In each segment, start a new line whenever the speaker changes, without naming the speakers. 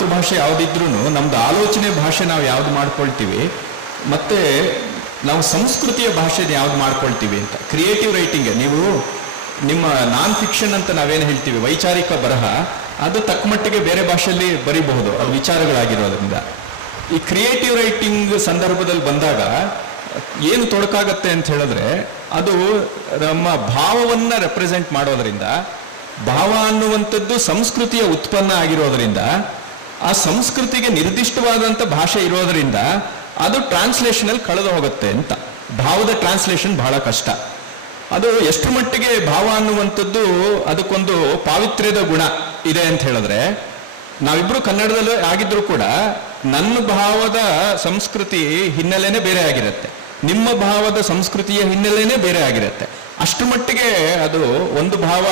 ಮಾತೃಭಾಷೆ ಯಾವುದಿದ್ರೂ ನಮ್ದು ಆಲೋಚನೆ ಭಾಷೆ ನಾವು ಯಾವ್ದು ಮಾಡ್ಕೊಳ್ತೀವಿ, ಮತ್ತೆ ನಾವು ಸಂಸ್ಕೃತಿಯ ಭಾಷೆ ಯಾವ್ದು ಮಾಡ್ಕೊಳ್ತೀವಿ ಅಂತ. ಕ್ರಿಯೇಟಿವ್ ರೈಟಿಂಗ್ ನೀವು ನಿಮ್ಮ ನಾನ್ ಫಿಕ್ಷನ್ ಅಂತ ನಾವೇನು ಹೇಳ್ತೀವಿ, ವೈಚಾರಿಕ ಬರಹ, ಅದು ತಕ್ಕಮಟ್ಟಿಗೆ ಬೇರೆ ಭಾಷೆಯಲ್ಲಿ ಬರೀಬಹುದು, ಅದು ವಿಚಾರಗಳಾಗಿರೋದ್ರಿಂದ. ಈ ಕ್ರಿಯೇಟಿವ್ ರೈಟಿಂಗ್ ಸಂದರ್ಭದಲ್ಲಿ ಬಂದಾಗ ಏನು ತೊಡಕಾಗತ್ತೆ ಅಂತ ಹೇಳಿದ್ರೆ, ಅದು ನಮ್ಮ ಭಾವವನ್ನ ರೆಪ್ರೆಸೆಂಟ್ ಮಾಡೋದ್ರಿಂದ, ಭಾವ ಅನ್ನುವಂಥದ್ದು ಸಂಸ್ಕೃತಿಯ ಉತ್ಪನ್ನ ಆಗಿರೋದ್ರಿಂದ ಆ ಸಂಸ್ಕೃತಿಗೆ ನಿರ್ದಿಷ್ಟವಾದಂಥ ಭಾಷೆ ಇರೋದ್ರಿಂದ ಅದು ಟ್ರಾನ್ಸ್ಲೇಷನಲ್ಲಿ ಕಳೆದು ಹೋಗುತ್ತೆ ಅಂತ. ಭಾವದ ಟ್ರಾನ್ಸ್ಲೇಷನ್ ಬಹಳ ಕಷ್ಟ. ಅದು ಎಷ್ಟು ಮಟ್ಟಿಗೆ ಭಾವ ಅನ್ನುವಂಥದ್ದು ಅದಕ್ಕೊಂದು ಪಾವಿತ್ರ್ಯದ ಗುಣ ಇದೆ ಅಂತ ಹೇಳಿದ್ರೆ, ನಾವಿಬ್ರು ಕನ್ನಡದಲ್ಲೇ ಆಗಿದ್ರು ಕೂಡ ನನ್ನ ಭಾವದ ಸಂಸ್ಕೃತಿ ಹಿನ್ನೆಲೆನೇ ಬೇರೆ ಆಗಿರುತ್ತೆ. ನಿಮ್ಮ ಭಾವದ ಸಂಸ್ಕೃತಿಯ ಹಿನ್ನೆಲೆನೇ ಬೇರೆ ಆಗಿರುತ್ತೆ. ಅಷ್ಟು ಮಟ್ಟಿಗೆ ಅದು ಒಂದು ಭಾವ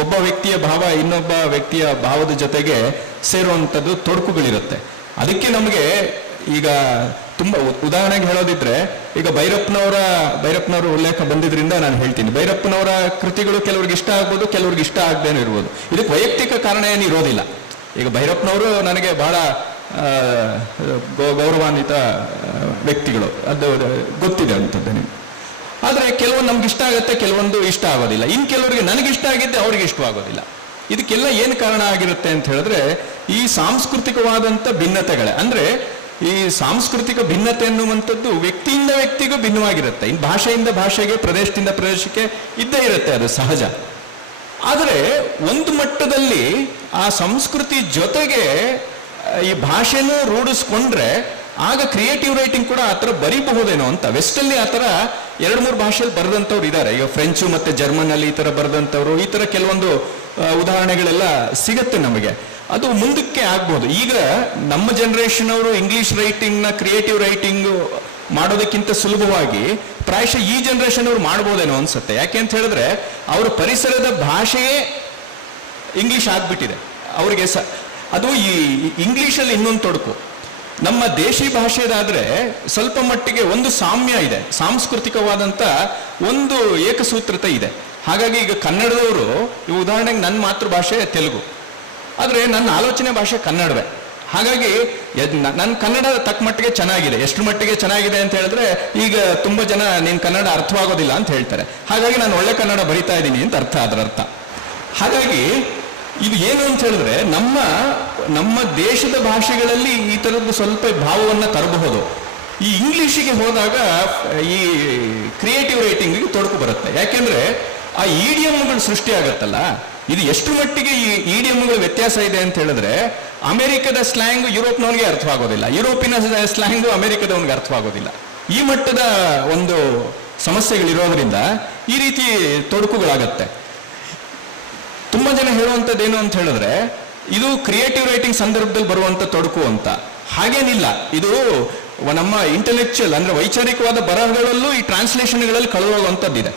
ಒಬ್ಬ ವ್ಯಕ್ತಿಯ ಭಾವ ಇನ್ನೊಬ್ಬ ವ್ಯಕ್ತಿಯ ಭಾವದ ಜೊತೆಗೆ ಸೇರುವಂಥದ್ದು ತೊಡಕುಗಳಿರುತ್ತೆ. ಅದಕ್ಕೆ ನಮಗೆ ಈಗ ತುಂಬ ಉದಾಹರಣೆಗೆ ಹೇಳೋದಿದ್ರೆ, ಈಗ ಭೈರಪ್ಪನವರ ಭೈರಪ್ಪನವರ ಉಲ್ಲೇಖ ಬಂದಿದ್ರಿಂದ ನಾನು ಹೇಳ್ತೀನಿ. ಭೈರಪ್ಪನವರ ಕೃತಿಗಳು ಕೆಲವ್ರಿಗೆ ಇಷ್ಟ ಆಗ್ಬೋದು, ಕೆಲವ್ರಿಗೆ ಇಷ್ಟ ಆಗದೇನೂ ಇರ್ಬೋದು. ಇದಕ್ಕೆ ವೈಯಕ್ತಿಕ ಕಾರಣ ಏನು ಇರೋದಿಲ್ಲ. ಈಗ ಭೈರಪ್ಪನವರು ನನಗೆ ಬಹಳ ಗೌರವಾನ್ವಿತ ವ್ಯಕ್ತಿಗಳು. ಅದು ಗೊತ್ತಿದೆ ಅಂತದ್ದು ನಿಮ್ಗೆ. ಆದ್ರೆ ಕೆಲವೊಂದು ನಮ್ಗೆ ಇಷ್ಟ ಆಗುತ್ತೆ, ಕೆಲವೊಂದು ಇಷ್ಟ ಆಗೋದಿಲ್ಲ. ಇನ್ ಕೆಲವರಿಗೆ ನನಗೆ ಇಷ್ಟ ಆಗಿದ್ದೆ, ಅವ್ರಿಗೆ ಇಷ್ಟವಾಗೋದಿಲ್ಲ ಇದಕ್ಕೆಲ್ಲ ಏನು ಕಾರಣ ಆಗಿರುತ್ತೆ ಅಂತ ಹೇಳಿದ್ರೆ, ಈ ಸಾಂಸ್ಕೃತಿಕವಾದಂಥ ಭಿನ್ನತೆಗಳೇ. ಅಂದ್ರೆ, ಈ ಸಾಂಸ್ಕೃತಿಕ ಭಿನ್ನತೆ ಅನ್ನುವಂಥದ್ದು ವ್ಯಕ್ತಿಯಿಂದ ವ್ಯಕ್ತಿಗೂ ಭಿನ್ನವಾಗಿರುತ್ತೆ. ಇನ್ನು ಭಾಷೆಯಿಂದ ಭಾಷೆಗೆ, ಪ್ರದೇಶದಿಂದ ಪ್ರದೇಶಕ್ಕೆ ಇದ್ದೇ ಇರುತ್ತೆ ಅದು ಸಹಜ. ಆದರೆ, ಒಂದು ಮಟ್ಟದಲ್ಲಿ ಆ ಸಂಸ್ಕೃತಿ ಜೊತೆಗೆ ಈ ಭಾಷೆನೂ ರೂಢಿಸ್ಕೊಂಡ್ರೆ ಆಗ ಕ್ರಿಯೇಟಿವ್ ರೈಟಿಂಗ್ ಕೂಡ ಆ ಥರ ಬರೀಬಹುದೇನೋ ಅಂತ. ವೆಸ್ಟಲ್ಲಿ ಆ ಥರ ಎರಡು ಮೂರು ಭಾಷೆಯಲ್ಲಿ ಬರೆದಂಥವ್ರು ಇದ್ದಾರೆ ಈಗ ಫ್ರೆಂಚು ಮತ್ತೆ ಜರ್ಮನ್ ಅಲ್ಲಿ ಈ ಥರ ಬರೆದಂಥವ್ರು, ಈ ಥರ ಕೆಲವೊಂದು ಉದಾಹರಣೆಗಳೆಲ್ಲ ಸಿಗತ್ತೆ ನಮಗೆ. ಅದು ಮುಂದಕ್ಕೆ ಆಗ್ಬೋದು. ಈಗ ನಮ್ಮ ಜನರೇಷನ್ ಅವರು ಇಂಗ್ಲಿಷ್ ರೈಟಿಂಗ್ನ ಕ್ರಿಯೇಟಿವ್ ರೈಟಿಂಗ್ ಮಾಡೋದಕ್ಕಿಂತ ಸುಲಭವಾಗಿ ಪ್ರಾಯಶಃ ಈ ಜನರೇಷನ್ ಅವ್ರು ಮಾಡ್ಬೋದೇನೋ ಅನ್ಸುತ್ತೆ. ಯಾಕೆ ಅಂತ ಹೇಳಿದ್ರೆ, ಅವರ ಪರಿಸರದ ಭಾಷೆಯೇ ಇಂಗ್ಲಿಷ್ ಆಗ್ಬಿಟ್ಟಿದೆ. ಅವರಿಗೆ ಸ ಅದು ಈ ಇಂಗ್ಲೀಷಲ್ಲಿ ಇನ್ನೊಂದು ತೊಡಕು. ನಮ್ಮ ದೇಶಿ ಭಾಷೆದಾದ್ರೆ ಸ್ವಲ್ಪ ಮಟ್ಟಿಗೆ ಒಂದು ಸಾಮ್ಯ ಇದೆ ಸಾಂಸ್ಕೃತಿಕವಾದಂಥ ಒಂದು ಏಕಸೂತ್ರತೆ ಇದೆ. ಹಾಗಾಗಿ ಈಗ ಕನ್ನಡದವರು ಉದಾಹರಣೆಗೆ ನನ್ನ ಮಾತೃಭಾಷೆ ತೆಲುಗು. ಆದರೆ ನನ್ನ ಆಲೋಚನೆ ಭಾಷೆ ಕನ್ನಡವೇ. ಹಾಗಾಗಿ ನನ್ನ ಕನ್ನಡ ತಕ್ಕ ಮಟ್ಟಿಗೆ ಚೆನ್ನಾಗಿದೆ. ಎಷ್ಟು ಮಟ್ಟಿಗೆ ಚೆನ್ನಾಗಿದೆ ಅಂತ ಹೇಳಿದ್ರೆ, ಈಗ ತುಂಬ ಜನ ನಿನ್ನ ಕನ್ನಡ ಅರ್ಥವಾಗೋದಿಲ್ಲ ಅಂತ ಹೇಳ್ತಾರೆ. ಹಾಗಾಗಿ ನಾನು ಒಳ್ಳೆ ಕನ್ನಡ ಬರಿತಾ ಇದ್ದೀನಿ ಅಂತ ಅರ್ಥ ಅದರ ಅರ್ಥ. ಹಾಗಾಗಿ ಇದು ಏನು ಅಂತ ಹೇಳಿದ್ರೆ ನಮ್ಮ ನಮ್ಮ ದೇಶದ ಭಾಷೆಗಳಲ್ಲಿ ಈ ಥರದ್ದು ಸ್ವಲ್ಪ ಭಾವವನ್ನು ತರಬಹುದು. ಈ ಇಂಗ್ಲಿಷಿಗೆ ಹೋದಾಗ ಈ ಕ್ರಿಯೇಟಿವ್ ರೈಟಿಂಗ್ ತೊಡಕು ಬರುತ್ತೆ. ಯಾಕೆಂದ್ರೆ ಆ ಇಡಿಎಂಗಳು ಸೃಷ್ಟಿ ಆಗತ್ತಲ್ಲ. ಇದು ಎಷ್ಟು ಮಟ್ಟಿಗೆ ಈ ಇಡಿಯಮ್ಗಳ ವ್ಯತ್ಯಾಸ ಇದೆ ಅಂತ ಹೇಳಿದ್ರೆ ಅಮೆರಿಕದ ಸ್ಲ್ಯಾಂಗ್ ಯುರೋಪ್ನವನಿಗೆ ಅರ್ಥವಾಗೋದಿಲ್ಲ. ಯುರೋಪಿನ ಸ್ಲ್ಯಾಂಗು ಅಮೆರಿಕದವನಿಗೆ ಅರ್ಥವಾಗೋದಿಲ್ಲ. ಈ ಮಟ್ಟದ ಒಂದು ಸಮಸ್ಯೆಗಳಿರೋದ್ರಿಂದ ಈ ರೀತಿ ತೊಡಕುಗಳಾಗತ್ತೆ. ತುಂಬಾ ಜನ ಹೇಳುವಂಥದ್ದು ಏನು ಅಂತ ಹೇಳಿದ್ರೆ, ಇದು ಕ್ರಿಯೇಟಿವ್ ರೈಟಿಂಗ್ ಸಂದರ್ಭದಲ್ಲಿ ಬರುವಂತ ತೊಡಕು ಅಂತ. ಹಾಗೇನಿಲ್ಲ. ಇದು ನಮ್ಮ ಇಂಟೆಲೆಕ್ಚುಯಲ್ ಅಂದ್ರೆ ವೈಚಾರಿಕವಾದ ಬರಹಗಳಲ್ಲೂ ಈ ಟ್ರಾನ್ಸ್ಲೇಷನ್ಗಳಲ್ಲಿ ಕಳೆದೋಗುವಂಥದ್ದಿದೆ.